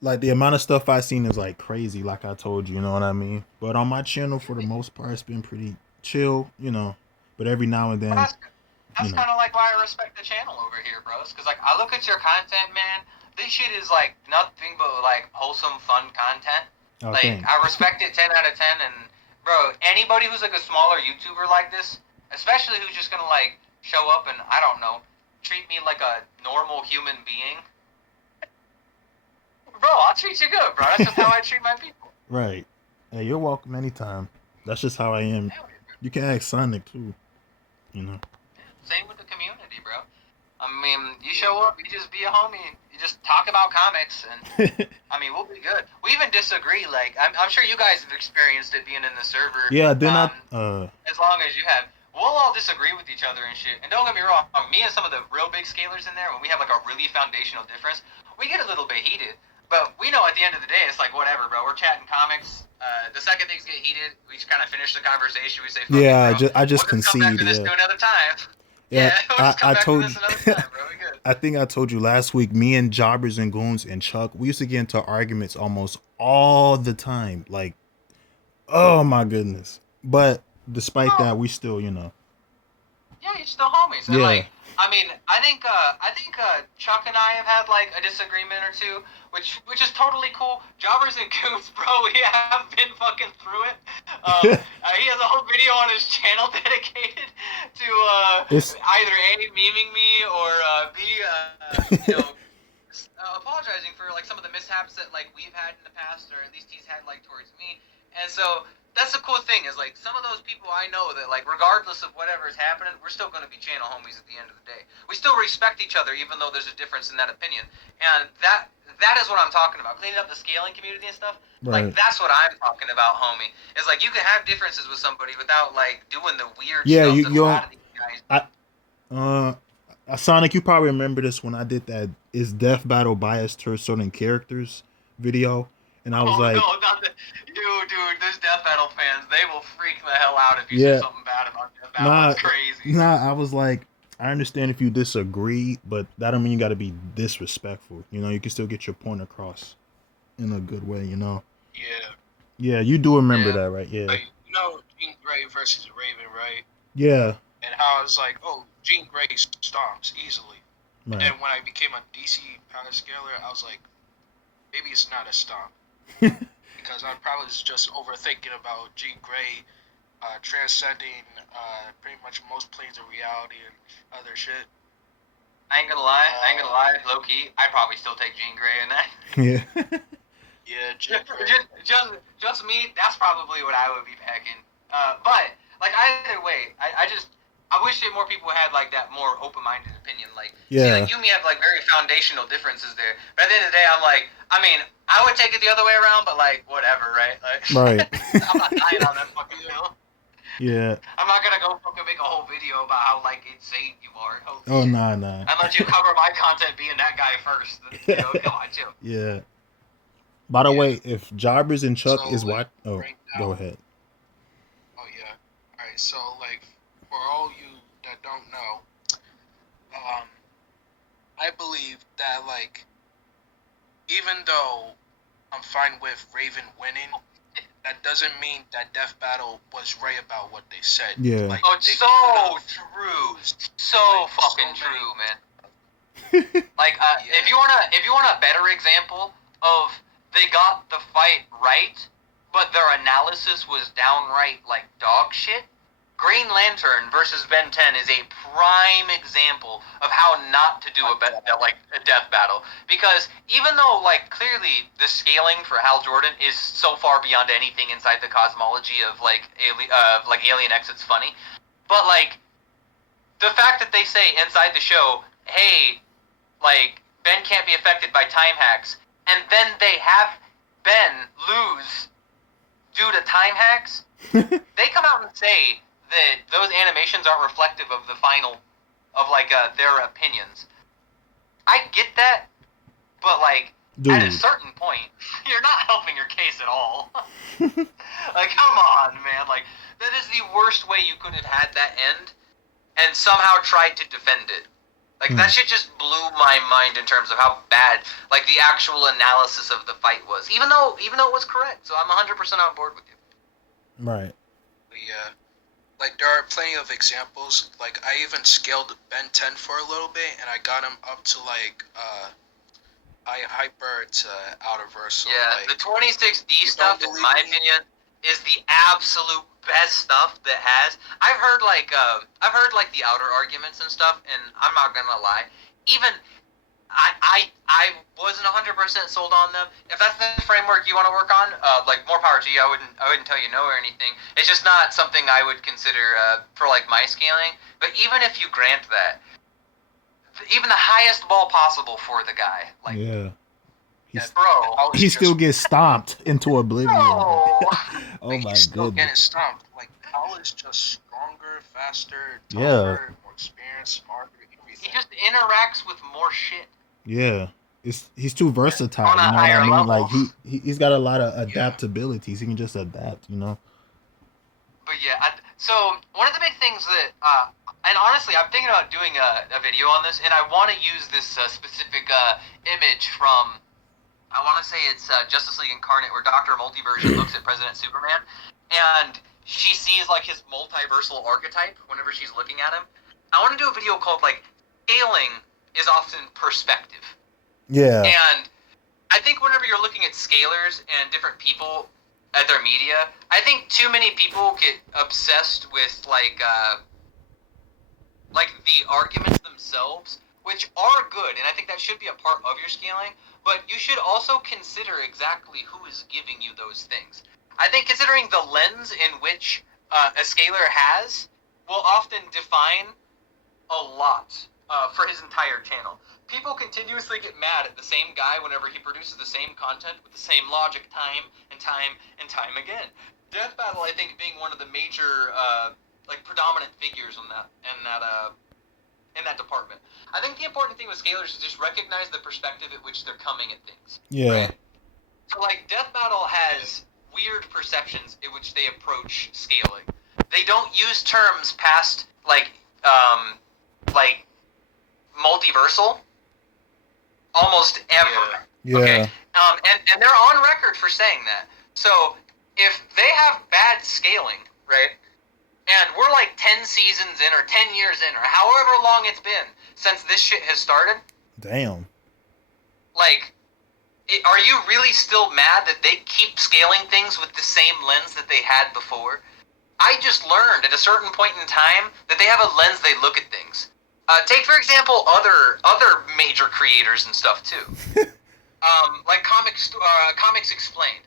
Like the amount of stuff I seen is like crazy. Like I told you, you know what I mean. But on my channel, for the most part, it's been pretty chill, you know. But every now and But then, you that's know. kind of like why I respect the channel over here, bros. Because like I look at your content, man. This shit is like nothing but like wholesome, fun content. Oh, Like thanks. I respect it 10 out of 10. And bro, anybody who's like a smaller YouTuber like this, especially who's just gonna like show up and I don't know, treat me like a normal human being, bro, I'll treat you good, bro. That's just how I treat my people. Right. Hey, you're welcome anytime. That's just how I am. Hell yeah. You can ask Sonic too, you know. Same with the community, bro. I mean, you show up, you just be a homie, you just talk about comics, and I mean, we'll be good. We even disagree. Like, I'm sure you guys have experienced it being in the server. Yeah, then I Um, as long as you have, we'll all disagree with each other and shit. And don't get me wrong, me and some of the real big scalers in there, when we have like a really foundational difference, we get a little bit heated. But we know at the end of the day, it's like whatever, bro. We're chatting comics. The second things get heated, we just kind of finish the conversation. We say, "Fuck it, yeah, bro. I just We'll just come back concede, to this yeah. to another time." Yeah, Yeah, we'll I just come I back to told this you another time, bro. We good. I think I told you last week, me and Jobbers and Goons and Chuck, we used to get into arguments almost all the time. Like, oh my goodness. But despite Oh, that, we still, you know. yeah, you're still homies, and Yeah. like, I mean, I think Chuck and I have had like a disagreement or two, which is totally cool. Jobbers and Goose, bro, we have been fucking through it. He has a whole video on his channel dedicated to it's either a memeing me or b you know apologizing for like some of the mishaps that like we've had in the past, or at least he's had like towards me. And so that's the cool thing is like some of those people I know that like regardless of whatever is happening, we're still going to be channel homies at the end of the day. We still respect each other even though there's a difference in that opinion, and that is what I'm talking about. Cleaning up the scaling community and stuff. Like right. that's what I'm talking about, homie. It's like you can have differences with somebody without like doing the weird Yeah, stuff that a you lot don't of these guys do. I uh Sonic, you probably remember this when I did that is Death Battle biased towards certain characters video, and I was Oh like, no, not the dude. Those Death Battle fans, they will freak the hell out if you say yeah, something bad about Death Battle. nah, It's crazy. I was like, I understand if you disagree, but that don't mean you got to be disrespectful. You know, you can still get your point across in a good way. You know. Yeah. Yeah, you do remember Yeah. that, right? Yeah. Like, Jean Grey versus Raven, right? Yeah. And how it's like, oh, Jean Grey stomps easily. And Right. then when I became a DC power scaler, I was like, maybe it's not a stomp. Because I'm probably just overthinking about Jean Grey transcending pretty much most planes of reality and other shit. I ain't gonna lie. I ain't gonna lie. Low key, I'd probably still take Jean Grey in that. Yeah. Yeah, Jean just, Grey. just me. That's probably what I would be packing. But like either way, I wish that more people had like that more open-minded opinion. Like, see, like Yeah. you and me have like very foundational differences there. But at the end of the day, I'm like, I mean, I would take it the other way around, but like whatever, right? Like, Right. I'm not dying on that fucking Yeah. hill. Yeah. I'm not gonna go fucking make a whole video about how like insane you are. Holy Oh shit! nah nah. And let you cover my content being that guy first. Come on, chill. Yeah. By the Yeah. way, if Jobbers and Chuck So, is like, what? Oh, right go now, ahead. oh, yeah. Alright, so, like, for all you that don't know, um, I believe that, like, even though I'm fine with Raven winning, that doesn't mean that Death Battle was right about what they said. Yeah. Like, Oh, it's they so could've true, used, so like, fucking so many. true, man. Like, Yeah. if you want a better example of they got the fight right, but their analysis was downright like dog shit. Green Lantern versus Ben 10 is a prime example of how not to do a death battle, because even though like clearly the scaling for Hal Jordan is so far beyond anything inside the cosmology of like Alien X, it's funny, but like the fact that they say inside the show, hey, like Ben can't be affected by time hacks, and then they have Ben lose due to time hacks. They come out and say that those animations aren't reflective of the final, of like their opinions. I get that, but like at a Dude. certain point, you're not helping your case at all. Like, come on, man. Like, that is the worst way you could have had that end, and somehow tried to defend it. Like that shit just blew my mind in terms of how bad like the actual analysis of the fight was. Even though it was correct. So I'm 100% on board with you. Right. Yeah. Like there are plenty of examples. Like I even scaled Ben 10 for a little bit, and I got him up to like I hyper to outerverse. So Yeah, like the 26D you stuff, don't in believe my me? opinion, is the absolute best stuff that has. I've heard like the outer arguments and stuff, and I'm not gonna lie, even I wasn't 100% sold on them. If that's the framework you want to work on, like more power to you. I wouldn't tell you no or anything. It's just not something I would consider for like my scaling. But even if you grant that, even the highest ball possible for the guy, like Yeah. Yeah, bro, I was He still just gets stomped into oblivion, bro. no. Oh like my he's still goodness. getting stomped. Like Cal is just stronger, faster, Yeah. tougher, more experienced, smarter, He everything. just interacts with more shit Yeah. He's too versatile, on you a know what I higher mean? Like level. he's got a lot of Yeah. adaptabilities. He can just adapt, you know? But yeah, so one of the big things that, and honestly, I'm thinking about doing a video on this, and I want to use this specific image from, I want to say it's Justice League Incarnate, where Doctor Multiversion looks at President Superman, and she sees like his multiversal archetype whenever she's looking at him. I want to do a video called like scaling is often perspective, Yeah. and I think whenever you're looking at scalers and different people at their media, I think too many people get obsessed with like the arguments themselves, which are good, and I think that should be a part of your scaling. But you should also consider exactly who is giving you those things. I think considering the lens in which a scaler has will often define a lot for his entire channel. People continuously get mad at the same guy whenever he produces the same content with the same logic time and time and time again. Death Battle, I think, being one of the major like predominant figures in that department. I think the important thing with scalers is just recognize the perspective at which they're coming at things. Yeah. Right? So like Death Battle has weird perceptions in which they approach scaling. They don't use terms past like multiversal almost ever. Yeah. Okay, and they're on record for saying that. So if they have bad scaling, right, and we're like 10 seasons in or 10 years in or however long it's been since this shit has started, Damn. like, are you really still mad that they keep scaling things with the same lens that they had before? I just learned at a certain point in time that they have a lens they look at things. Take for example other major creators and stuff too. Like Comics Explained.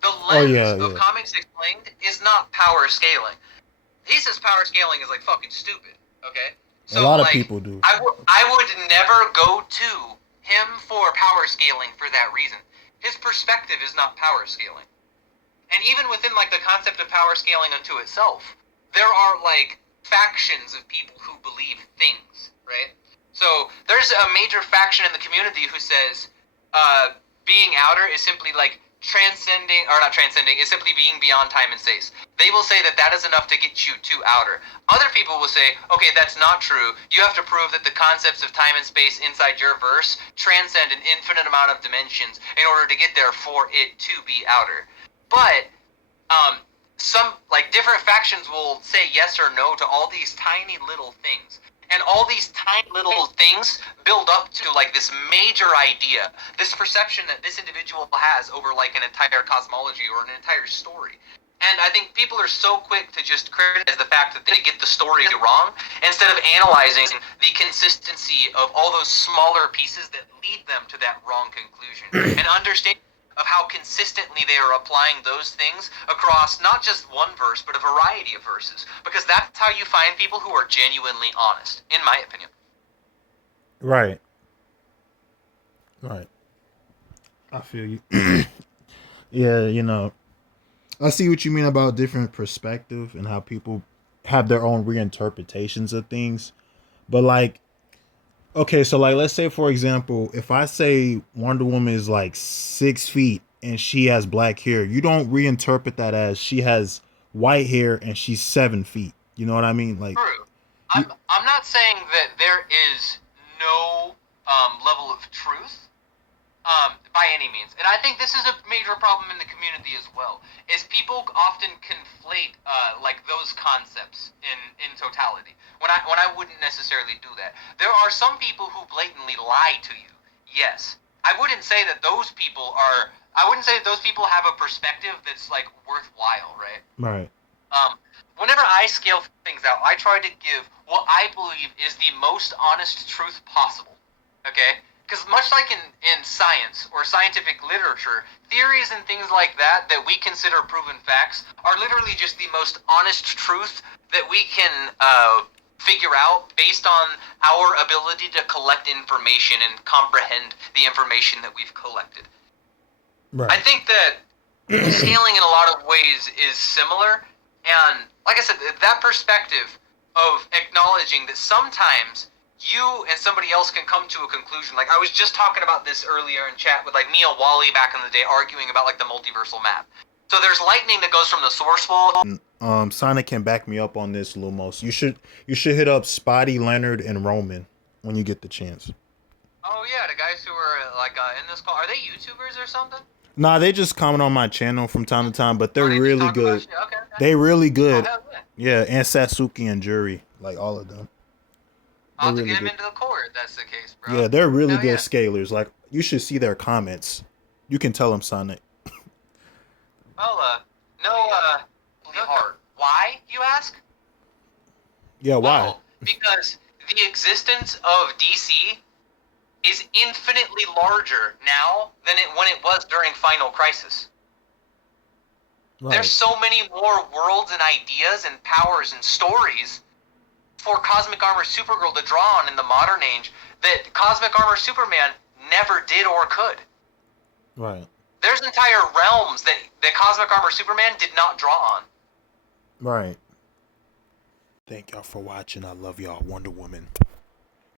The lens of Comics Explained is not power scaling. He says power scaling is like fucking stupid. Okay, so A lot of like people do. I would never go to him for power scaling for that reason. His perspective is not power scaling. And even within like the concept of power scaling unto itself, there are like factions of people who believe things, right? So there's a major faction in the community who says being outer is simply like transcending, or not transcending, is simply being beyond time and space. They will say that that is enough to get you to outer. Other people will say, okay, that's not true. You have to prove that the concepts of time and space inside your verse transcend an infinite amount of dimensions in order to get there for it to be outer. But some like different factions will say yes or no to all these tiny little things, and all these tiny little things build up to like this major idea, this perception that this individual has over like an entire cosmology or an entire story. And I think people are so quick to just criticize the fact that they get the story wrong instead of analyzing the consistency of all those smaller pieces that lead them to that wrong conclusion and understand of how consistently they are applying those things across not just one verse, but a variety of verses. Because that's how you find people who are genuinely honest, in my opinion. Right. Right. I feel you. Yeah, you know, I see what you mean about different perspective and how people have their own reinterpretations of things. But like, okay, so like, let's say for example, if I say Wonder Woman is like 6 feet and she has black hair, you don't reinterpret that as she has white hair and she's 7 feet. You know what I mean? Like, True. you, I'm not saying that there is no level of truth by any means. And I think this is a major problem in the community as well, is people often conflate like those concepts in totality, when I wouldn't necessarily do that. There are some people who blatantly lie to you. Yes. I wouldn't say that those people have a perspective that's like worthwhile, right? Right. Whenever I scale things out, I try to give what I believe is the most honest truth possible. Okay? Because much like in science or scientific literature, theories and things like that we consider proven facts are literally just the most honest truth that we can figure out based on our ability to collect information and comprehend the information that we've collected. Right. I think that scaling in a lot of ways is similar, and like I said, that perspective of acknowledging that sometimes you and somebody else can come to a conclusion. Like I was just talking about this earlier in chat with like me and Wally back in the day, arguing about like the multiversal map. So there's lightning that goes from the source wall. Sonic can back me up on this, Lumos. You should hit up Spotty, Leonard, and Roman when you get the chance. Oh yeah, the guys who are like in this call, are they YouTubers or something? Nah, they just comment on my channel from time to time, but they're they really good. Okay. They really good. Oh, hell yeah. And Sasuke and Jury, like all of them. I'll have to get them into the core if that's the case, bro. Yeah, they're really good scalers. Like you should see their comments. You can tell them, Sonic. Well, hard. Why, you ask? Yeah, why? Well, because the existence of DC is infinitely larger now than when it was during Final Crisis. Right. There's so many more worlds and ideas and powers and stories for Cosmic Armor Supergirl to draw on in the modern age that Cosmic Armor Superman never did or could. Right. There's entire realms that Cosmic Armor Superman did not draw on. Right. Thank y'all for watching. I love y'all. Wonder Woman.